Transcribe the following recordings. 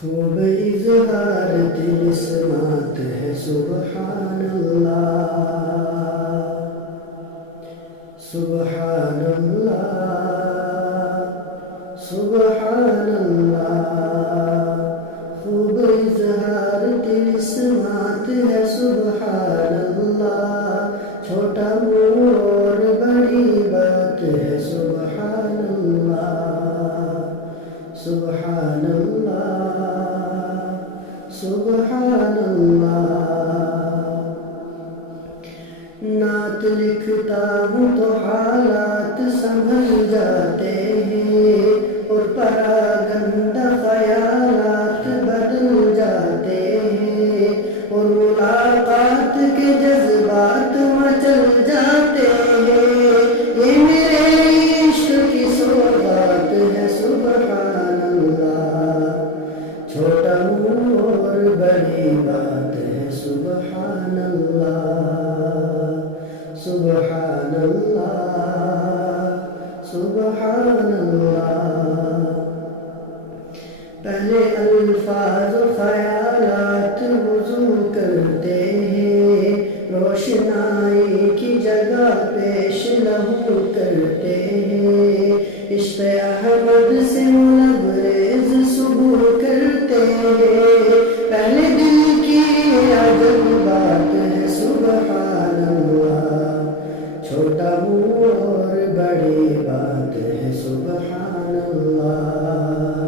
خوب اظہار تلسمات ہے سبحان اللہ، سبحان اللہ، سبحان اللہ۔ خوب اظہار تلسمات ہے سبحان اللہ، چھوٹا منہ اور بڑی بات ہے سبحان اللہ، سبحان اللہ، سبحان اللہ۔ نعت لکھتا ہوں تو حالات سنبھل جاتے ہیں، اور پراگندہ خیالات بدل جاتے ہیں، اور ملاقات کے جذبات مچل جاتے ہیں۔ یہ میرے عشق کی سوغات ہے سبحان اللہ، چھوٹا منہ اور بڑی بات ہے سبحان اللہ، سبحان اللہ، سبحان اللہ۔ پہلے الفاظ و خیالات وضو کرتے ہیں، روشنائی کی جگہ پیش لہو کرتے ہیں، عشق احمد سے لبریز صبح کرتے ہیں۔ پہلے دل کی عجب بات ہے سبحان اللہ، چھوٹا منہ اور بڑی بات ہے سبحان اللہ،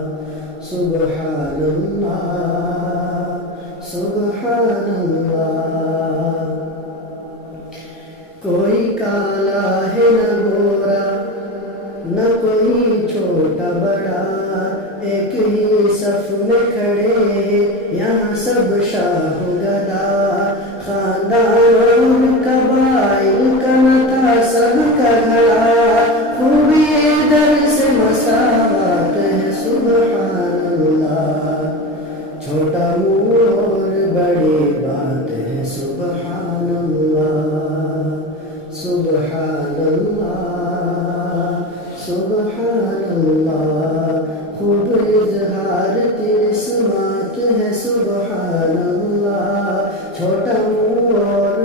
سبحان اللہ، سبحان اللہ۔ کوئی کالا ہے نہ گورا، نہ کوئی چھوٹا بڑا، ایک ہی صف میں کھڑے ہیں یہاں سب شاہ گدا، خاندان اور قبائل کا نہ سب کا گھڑا، خوبی در سے مساوات ہے سبحان اللہ، چھوٹا منہ اور بڑی بات ہے سبحان اللہ، سبحان اللہ، سبحان اللہ۔ خوب اظہار تلسمات ہے سبحان اللہ، چھوٹا منہ اور